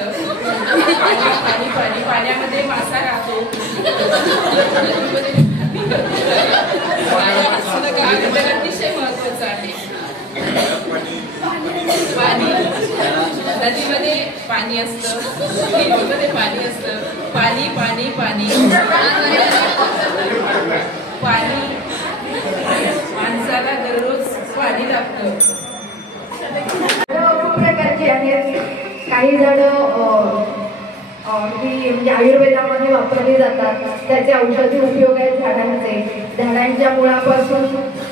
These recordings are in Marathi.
असतं. पाणी पाणी पाण्यामध्ये मासा राहतो. अतिशय महत्वाचं आहे. पाणी नदीमध्ये पाणी असतं, विहिरीमध्ये पाणी असतं. पाणी पाणी पाणी पाणी माणसाला दररोज पाणी लागतं. खूप प्रकारचे आहेत. काही झाडं ही म्हणजे आयुर्वेदामध्ये वापरली जातात. त्याचे औषधी उपयोग आहेत झाडांचे. झाडांच्या मुळापासून,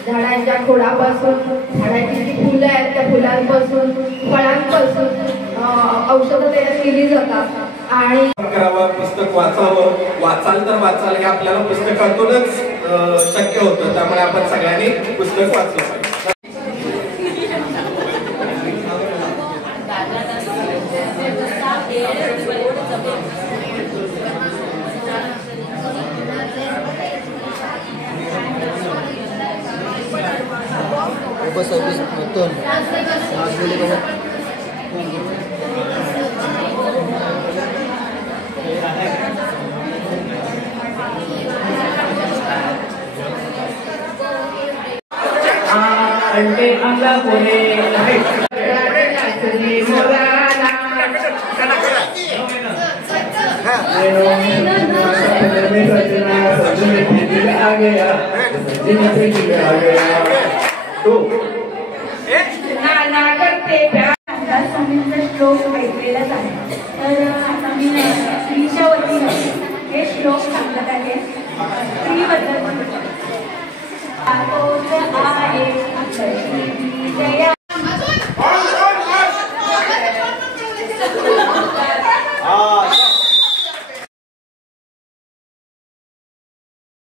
झाडांच्या खोडापासून, झाडाची जी फुलं आहेत त्या फुलांपासून, फळांपासून औषधं तयार केली जातात. आणि पुस्तक वाचावं, वाचाल तर वाचाल हे आपल्याला पुस्तकातूनच शक्य होतं. त्यामुळे आपण सगळ्यांनी पुस्तक वाचलं पाहिजे. श्लोक ऐकलेलाच आहे. तर आता मी स्त्रीच्या वतीने हे श्लोक सांगत आहे. स्त्रीबद्दल